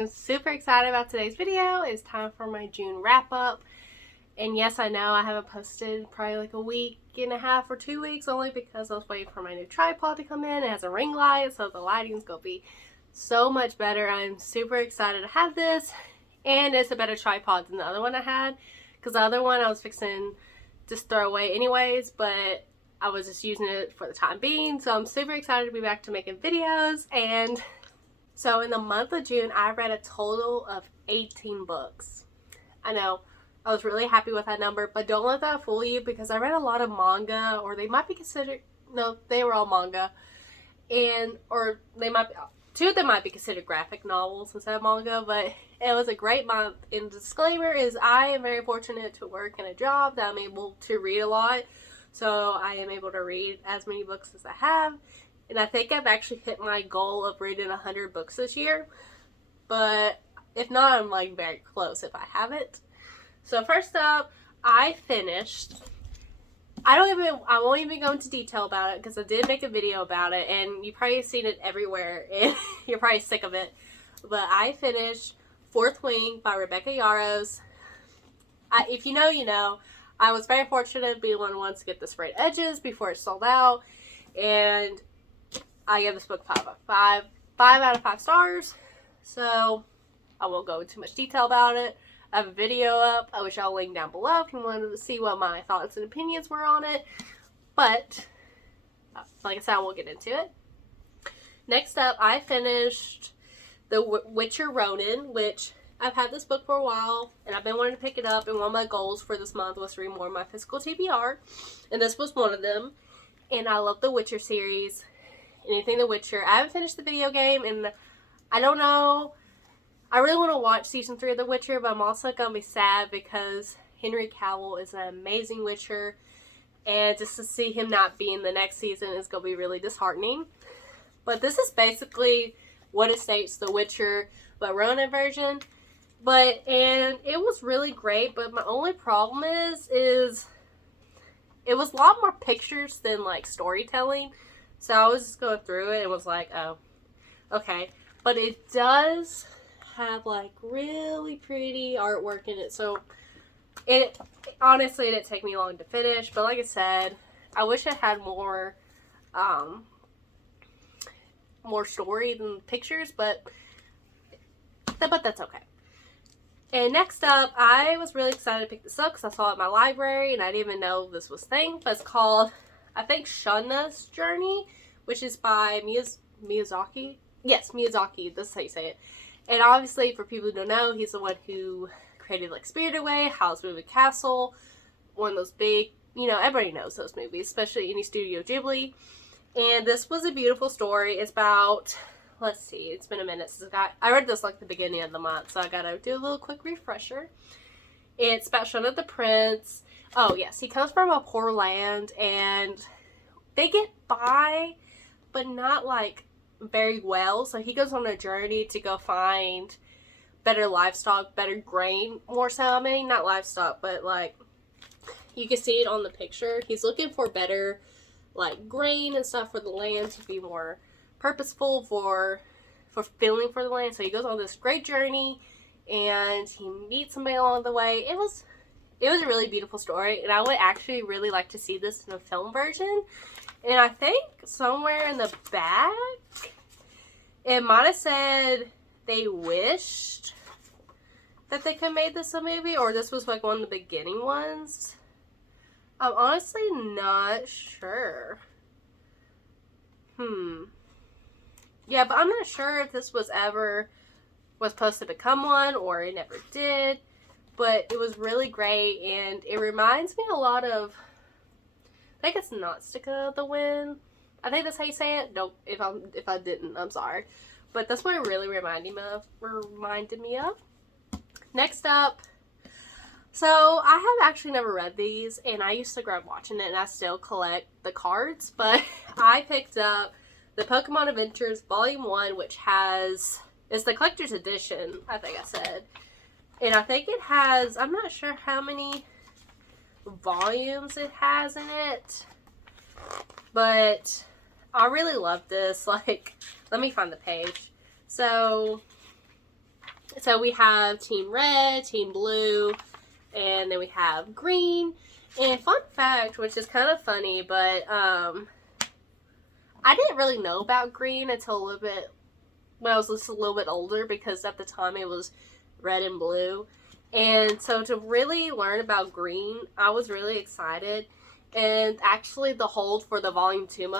I'm super excited about today's video. It's time for my June wrap up. And yes, I know I haven't posted probably like a week and a half or 2 weeks, only because I was waiting for my new tripod to come in. It has a ring light, so the lighting's gonna be so much better. I'm super excited to have this, and it's a better tripod than the other one I had, because the other one I was fixing just throw away anyways, but I was just using it for the time being. So I'm super excited to be back to making videos. And so in the month of June, I read a total of 18 books. I know, I was really happy with that number, but don't let that fool you, because I read a lot of manga, or they might be considered, no, they were all manga, or they might be, two of them might be considered graphic novels instead of manga, but it was a great month. And disclaimer is I am very fortunate to work in a job that I'm able to read a lot, so I am able to read as many books as I have. And I think I've actually hit my goal of reading 100 books this year. But if not, I'm like very close if I haven't. So first up, I finished. I won't even go into detail about it because I did make a video about it. And you probably have seen it everywhere. And you're probably sick of it. But I finished Fourth Wing by Rebecca Yarros. If you know, you know. I was very fortunate to be one of the ones to get the sprayed edges before it sold out. And I gave this book 5 out of 5 stars. So I won't go into too much detail about it. I have a video up, which I'll link down below if you wanted to see what my thoughts and opinions were on it. But like I said, I won't get into it. Next up, I finished The Witcher Ronin, which I've had this book for a while, and I've been wanting to pick it up, and one of my goals for this month was to read more of my physical TBR, and this was one of them. And I love the Witcher series. Anything The Witcher. I haven't finished the video game, and I don't know. I really want to watch season 3 of The Witcher, but I'm also going to be sad because Henry Cavill is an amazing Witcher, and just to see him not be in the next season is going to be really disheartening. But this is basically what it states, The Witcher, but Ronin version. And it was really great, but my only problem is it was a lot more pictures than like storytelling. So I was just going through it and was like, oh, okay. But it does have like really pretty artwork in it. So it honestly didn't take me long to finish. But like I said, I wish it had more story than pictures, but that's okay. And next up, I was really excited to pick this up because I saw it in my library and I didn't even know this was a thing. But it's called, I think, Shunna's Journey, which is by Miyazaki. Yes, Miyazaki. This is how you say it. And obviously, for people who don't know, he's the one who created like Spirited Away, Howl's Moving Castle, one of those big, everybody knows those movies, especially any Studio Ghibli. And this was a beautiful story. It's about, let's see, it's been a minute since I read this like the beginning of the month, so I gotta do a little quick refresher. It's about Shunna the Prince. Oh yes, he comes from a poor land, and they get by, but not like very well. So he goes on a journey to go find better livestock, better grain, more so. I mean, not livestock, but like you can see it on the picture. He's looking for better like grain and stuff for the land to be more purposeful for fulfilling for the land. So he goes on this great journey and he meets somebody along the way. It was a really beautiful story, and I would actually really like to see this in a film version. And I think somewhere in the back it might have said they wished that they could have made this a movie, or this was like one of the beginning ones. I'm honestly not sure. Yeah, but I'm not sure if this was supposed to become one, or it never did. But it was really great, and it reminds me a lot of, I think it's Nausicaa of the Wind. I think that's how you say it. Don't, if I didn't, I'm sorry. But that's what it really reminded me of. Next up, so I have actually never read these, and I used to grow up watching it, and I still collect the cards. But I picked up the Pokemon Adventures Volume 1, which it's the collector's edition, I think I said. And I think it has, I'm not sure how many volumes it has in it, but I really love this. Like, let me find the page. So So we have Team Red, Team Blue, and then we have Green. And fun fact, which is kind of funny, but I didn't really know about Green until a little bit, when I was just a little bit older, because at the time it was Red and Blue. And so to really learn about Green, I was really excited. And actually the hold for the volume 2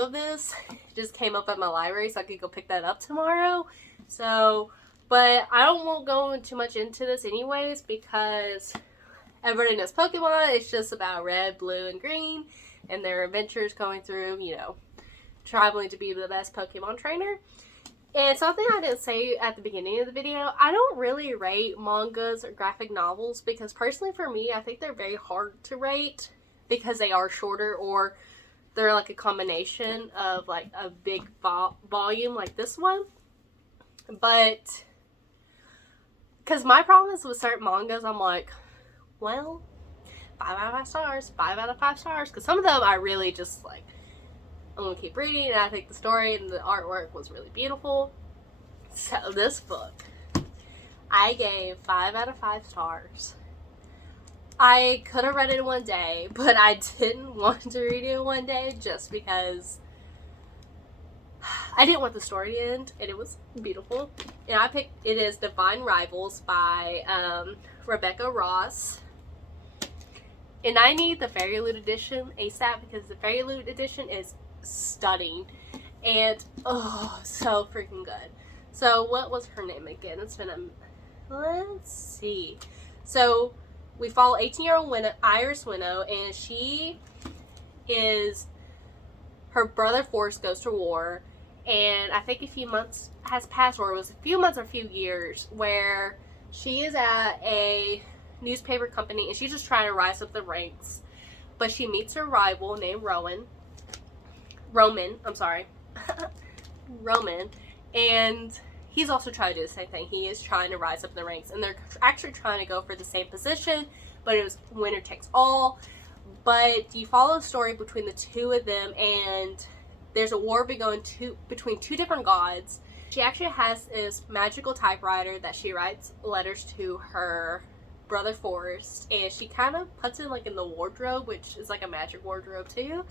of this just came up at my library, so I could go pick that up tomorrow. So, but I won't go too much into this anyways, because everybody knows Pokemon. It's just about Red, Blue, and Green and their adventures going through, you know, traveling to be the best Pokemon trainer. And something I didn't say at the beginning of the video, I don't really rate mangas or graphic novels, because personally for me, I think they're very hard to rate because they are shorter, or they're like a combination of like a big volume like this one. But because my problem is with certain mangas, I'm like, well, 5 out of 5 stars, 5 out of 5 stars, because some of them I really just like, I'm gonna keep reading, and I think the story and the artwork was really beautiful. So this book, I gave 5 out of 5 stars. I could have read it in one day, but I didn't want to read it in one day just because I didn't want the story to end, and it was beautiful. And I picked, it is Divine Rivals by Rebecca Ross. And I need the Fairy Loot edition ASAP, because the Fairy Loot edition is stunning. And, oh, so freaking good. So, what was her name again? It's been a... Let's see. So, we follow 18-year-old Iris Winnow, and she is... Her brother Forrest goes to war, and I think a few months has passed, or it was a few months or a few years, where she is at a newspaper company, and she's just trying to rise up the ranks. But she meets her rival named Roman, and he's also trying to do the same thing. He is trying to rise up the ranks, and they're actually trying to go for the same position, but it was winner takes all. But you follow a story between the two of them, and there's a war between two different gods. She actually has this magical typewriter that she writes letters to her brother Forrest, and she kind of puts it like in the wardrobe, which is like a magic wardrobe too.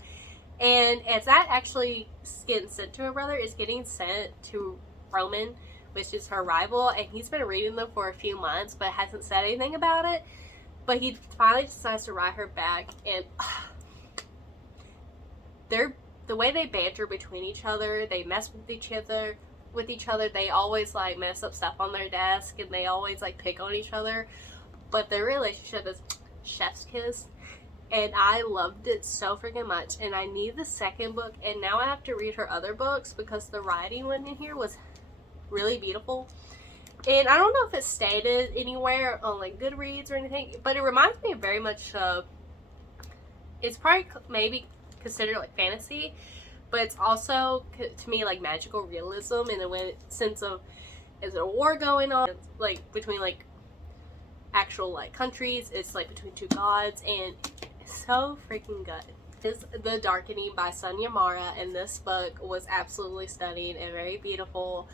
And as that actually getting sent to her brother, it's getting sent to Roman, which is her rival, and he's been reading them for a few months but hasn't said anything about it. But he finally decides to write her back, and the way they banter between each other, they mess with each other. They always like mess up stuff on their desk, and they always like pick on each other. But their relationship is chef's kiss, and I loved it so freaking much. And I need the second book, and now I have to read her other books because the writing one in here was really beautiful. And I don't know if it's stated anywhere on like Goodreads or anything, but it reminds me very much of, it's probably maybe considered like fantasy, but it's also to me like magical realism in the sense of, is there a war going on like between like actual like countries? It's like between two gods, and it's so freaking good. It's The Darkening by Sonia Mara, and this book was absolutely stunning and very beautiful.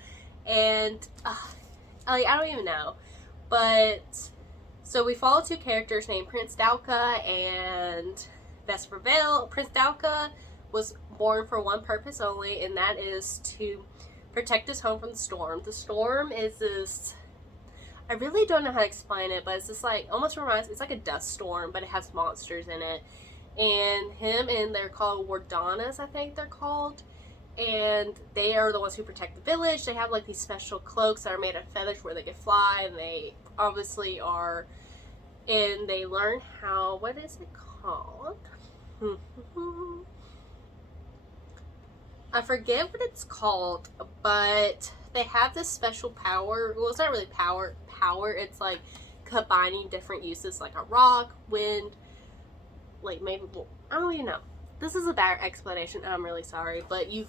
And I don't even know, but so we follow two characters named Prince Dalka and Vesper Vale. Prince Dalka was born for one purpose only, and that is to protect his home from the storm. The storm is this, I really don't know how to explain it, but it's just like, almost reminds, it's like a dust storm, but it has monsters in it. And him and they're called Wardanas, I think they're called. And they are the ones who protect the village. They have like these special cloaks that are made of feathers where they can fly, and they obviously are, and they learn how, what is it called? I forget what it's called, but they have this special power. Well, it's not really power, it's like combining different uses, like a rock, wind, like maybe, I don't even know. This is a bad explanation, and I'm really sorry, but you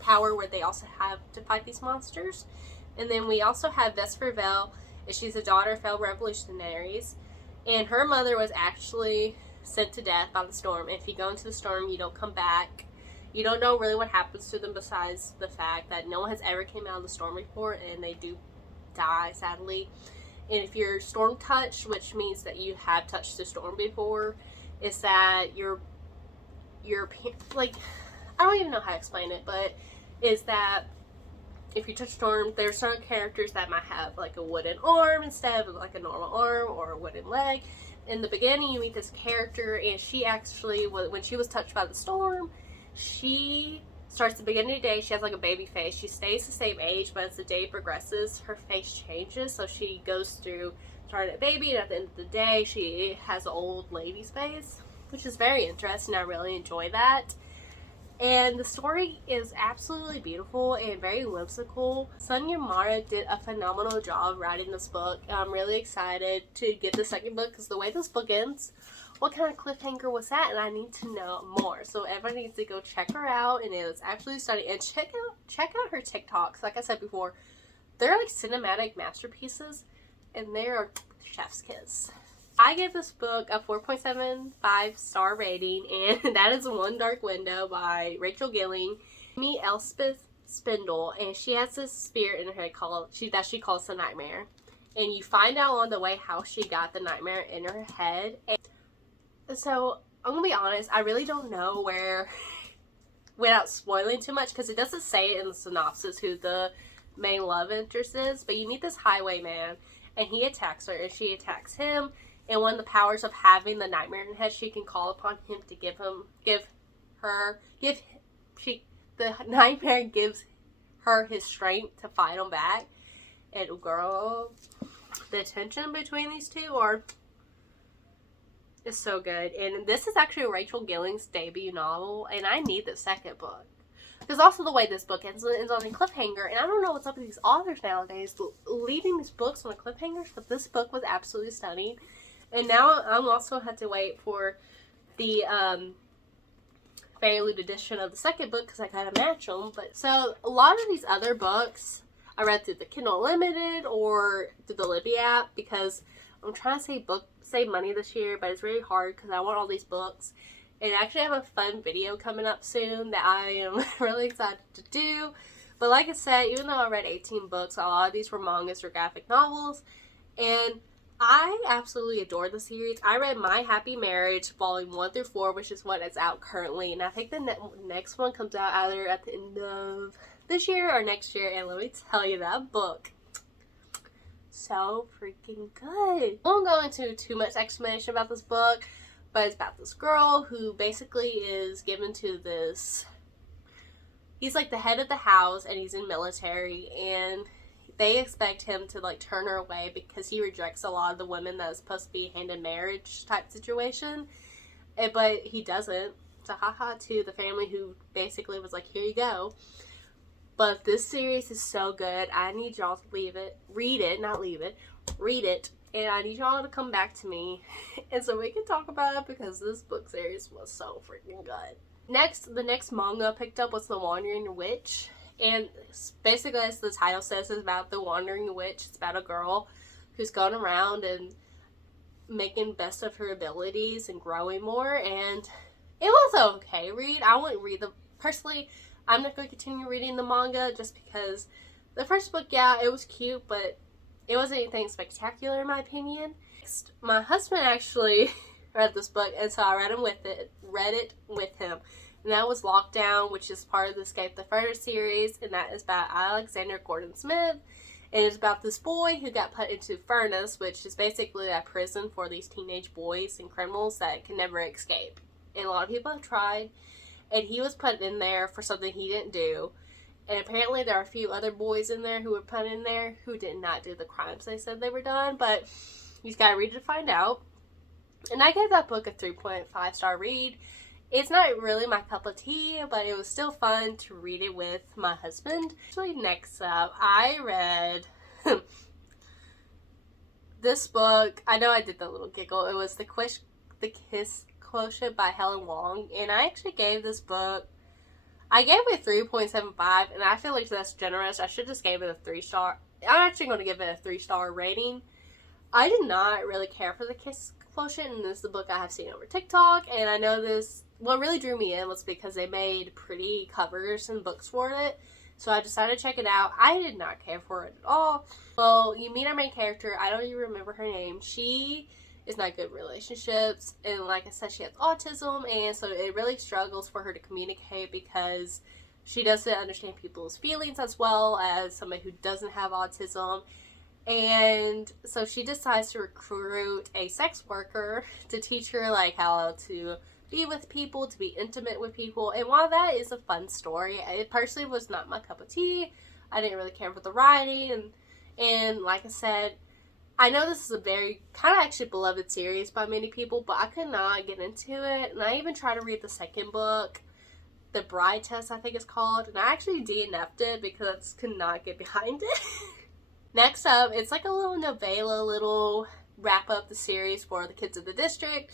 power where they also have to fight these monsters. And then we also have Vesper Vale, and she's a daughter of fellow revolutionaries, and her mother was actually sent to death by the storm. If you go into the storm, you don't come back. You don't know really what happens to them, besides the fact that no one has ever came out of the storm before, and they do die, sadly. And if you're storm touched, which means that you have touched the storm before, is that you're like, I don't even know how to explain it, but is that if you touch storm, there's certain characters that might have like a wooden arm instead of like a normal arm or a wooden leg. In the beginning, you meet this character, and she actually, when she was touched by the storm, she starts the beginning of the day, she has like a baby face. She stays the same age, but as the day progresses, her face changes. So she goes through starting a baby, and at the end of the day, she has an old lady's face, which is very interesting. I really enjoy that. And the story is absolutely beautiful and very whimsical. Sonia Mara did a phenomenal job writing this book. I'm really excited to get the second book because the way this book ends, what kind of cliffhanger was that? And I need to know more. So everybody needs to go check her out, and it was absolutely stunning. And check out her TikToks. Like I said before, they're like cinematic masterpieces, and they are chef's kiss. I gave this book a 4.75 star rating, and that is One Dark Window by Rachel Gilling. Meet Elspeth Spindle, and she has this spirit in her head that she calls the nightmare. And you find out on the way how she got the nightmare in her head. And so, I'm going to be honest, I really don't know where, without spoiling too much, because it doesn't say in the synopsis who the main love interest is, but you meet this highwayman, and he attacks her, and she attacks him. And one of the powers of having the nightmare in her head, she can call upon him to the nightmare gives her his strength to fight him back. And girl, the tension between these two is so good. And this is actually Rachel Gilling's debut novel, and I need the second book. Because also the way this book ends on a cliffhanger, and I don't know what's up with these authors nowadays, leaving these books on a cliffhanger, but this book was absolutely stunning. And now I'm also had to wait for the Fairlude edition of the second book because I gotta match them. But so a lot of these other books I read through the Kindle Unlimited or through the Libby app because I'm trying to save money this year, but it's really hard because I want all these books. And I actually have a fun video coming up soon that I am really excited to do. But like I said, even though I read 18 books, a lot of these were mangas or graphic novels, and I absolutely adore the series. I read My Happy Marriage, volume 1 through 4, which is what is out currently. And I think the next one comes out either at the end of this year or next year. And let me tell you, that book, so freaking good. I won't go into too much explanation about this book, but it's about this girl who basically is given to this, he's like the head of the house and he's in military, and they expect him to like turn her away because he rejects a lot of the women that is supposed to be hand in marriage type situation. But he doesn't. So haha to the family who basically was like, here you go. But this series is so good. I need y'all to read it. And I need y'all to come back to me and so we can talk about it because this book series was so freaking good. The next manga I picked up was The Wandering Witch. And basically, as the title says, it's about the wandering witch. It's about a girl who's going around and making best of her abilities and growing more. And it was an okay read. I wouldn't read personally, I'm not going to continue reading the manga just because the first book, yeah, it was cute, but it wasn't anything spectacular in my opinion. Next, my husband actually read this book, and so I read it with him. And that was Lockdown, which is part of the Escape the Furnace series, and that is about Alexander Gordon Smith. And it's about this boy who got put into Furnace, which is basically a prison for these teenage boys and criminals that can never escape. And a lot of people have tried, and he was put in there for something he didn't do. And apparently there are a few other boys in there who were put in there who did not do the crimes they said they were done, but you just gotta read it to find out. And I gave that book a 3.5 star read. It's not really my cup of tea, but it was still fun to read it with my husband. Actually, next up, I read this book. I know I did the little giggle. It was The Kiss Quotient by Helen Wong. And I actually gave this book, I gave it a 3.75, and I feel like that's generous. I should just gave it a 3 star. I'm actually going to give it a 3 star rating. I did not really care for The Kiss Quotient, and this is the book I have seen over TikTok, and I know this, what really drew me in was because they made pretty covers and books for it, so I decided to check it out. I did not care for it at all. Well, you meet our main character. I don't even remember her name. She is not good at relationships, and like I said, she has autism, and so it really struggles for her to communicate because she doesn't understand people's feelings as well as somebody who doesn't have autism. And so she decides to recruit a sex worker to teach her like how to be with people, to be intimate with people. And while that is a fun story, it personally was not my cup of tea. I didn't really care for the writing, and like I said, I know this is a very kind of actually beloved series by many people, but I could not get into it. And I even tried to read the second book, The Bride Test, I think it's called, and I actually DNF'd it because I just could not get behind it. Next up, it's like a little novella, little wrap up the series for the kids of the district.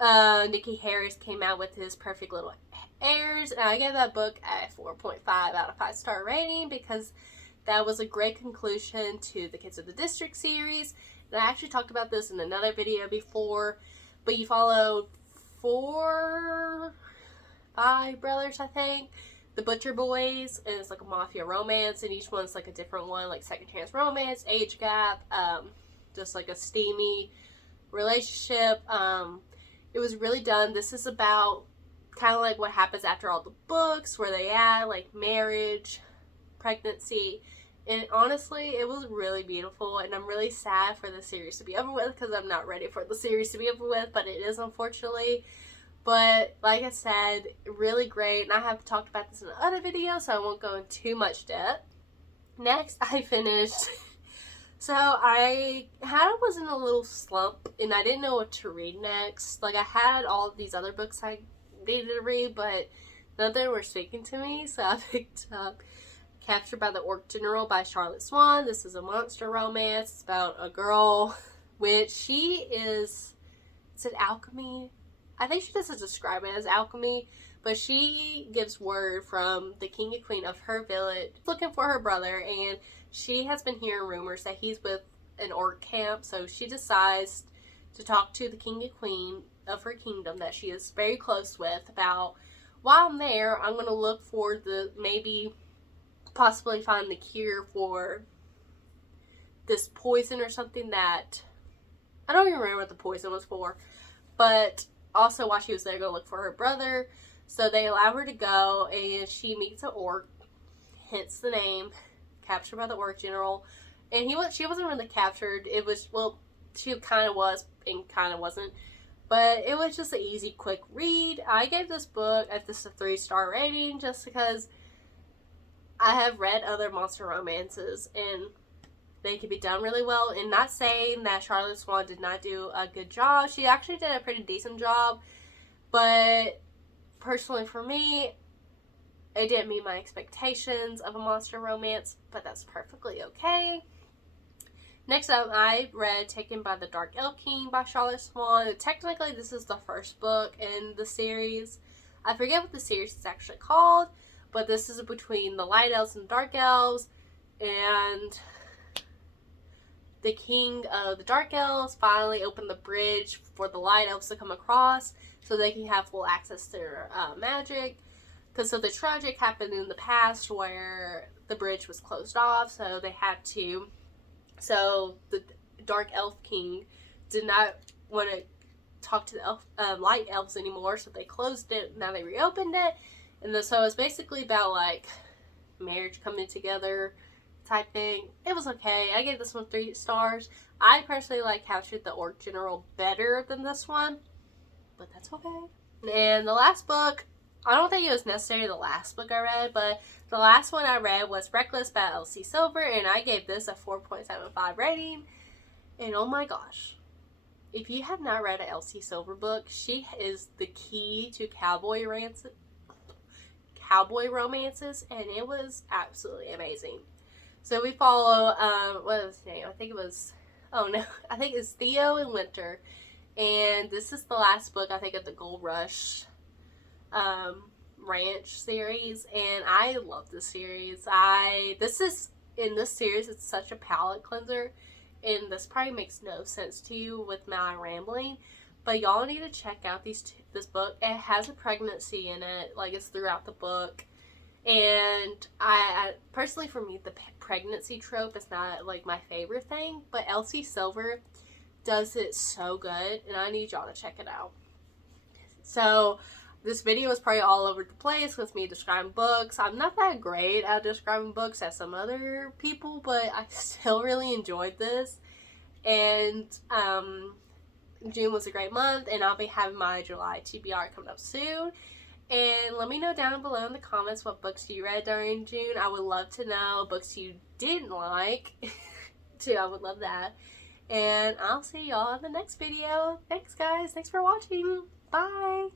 Nikki Harris came out with his Perfect Little Heirs, and I gave that book a 4.5 out of 5-star rating because that was a great conclusion to the Kids of the District series. And I actually talked about this in another video before, but you follow 5 brothers, I think, the Butcher Boys, and it's like a mafia romance, and each one's like a different one, like second chance romance, age gap, just like a steamy relationship. It was really done. This is about kind of like what happens after all the books, where they at, like marriage, pregnancy, and honestly, it was really beautiful, and I'm really sad for the series to be over with because I'm not ready for the series to be over with, but it is, unfortunately. But like I said, really great, and I have talked about this in other videos, so I won't go into too much depth. Next, I finished. So I was in a little slump, and I didn't know what to read next. Like, I had all of these other books I needed to read, but none of them were speaking to me, so I picked up Captured by the Orc General by Charlotte Swan. This is a monster romance. It's about a girl, which she is it alchemy? I think she doesn't describe it as alchemy, but she gives word from the king and queen of her village looking for her brother, and she has been hearing rumors that he's with an orc camp, so she decides to talk to the king and queen of her kingdom that she is very close with about, while I'm there, I'm going to look for possibly find the cure for this poison or something that, I don't even remember what the poison was for, but also while she was there, go look for her brother. So they allow her to go, and she meets an orc, hence the name, Captured by the Orc General. And she wasn't really captured. It was, well, she kind of was and kind of wasn't. But it was just an easy, quick read. I gave this book a 3-star rating just because I have read other monster romances and they can be done really well. And not saying that Charlotte Swan did not do a good job. She actually did a pretty decent job. But personally for me, it didn't meet my expectations of a monster romance, but that's perfectly okay. Next up, I read Taken by the Dark Elf King by Charlotte Swan. Technically, this is the first book in the series. I forget what the series is actually called, but this is between the Light Elves and Dark Elves, and the king of the Dark Elves finally opened the bridge for the Light Elves to come across so they can have full access to their magic. Because so the tragic happened in the past where the bridge was closed off, so they had to. So the Dark Elf King did not want to talk to the Light Elves anymore, so they closed it. Now they reopened it, and so it's basically about like marriage coming together type thing. It was okay. I gave this one 3 stars. I personally like Captured the Orc General better than this one, but that's okay. And the last book, I don't think it was necessarily the last book I read, but the last one I read was Reckless by Elsie Silver, and I gave this a 4.75 rating. And oh my gosh, if you have not read an Elsie Silver book, she is the key to cowboy romances, and it was absolutely amazing. So we follow, what was his name? I think it's Theo and Winter, and this is the last book, I think, of the Gold Rush Ranch series, and I love this series. In this series, it's such a palate cleanser, and this probably makes no sense to you with my rambling, but y'all need to check out this book. It has a pregnancy in it, like it's throughout the book, And I personally, for me, the pregnancy trope is not like my favorite thing, but Elsie Silver does it so good, and I need y'all to check it out. So this video is probably all over the place with me describing books. I'm not that great at describing books as some other people, but I still really enjoyed this. And June was a great month, and I'll be having my July TBR coming up soon. And let me know down below in the comments what books you read during June. I would love to know books you didn't like too. I would love that. And I'll see y'all in the next video. Thanks guys. Thanks for watching. Bye.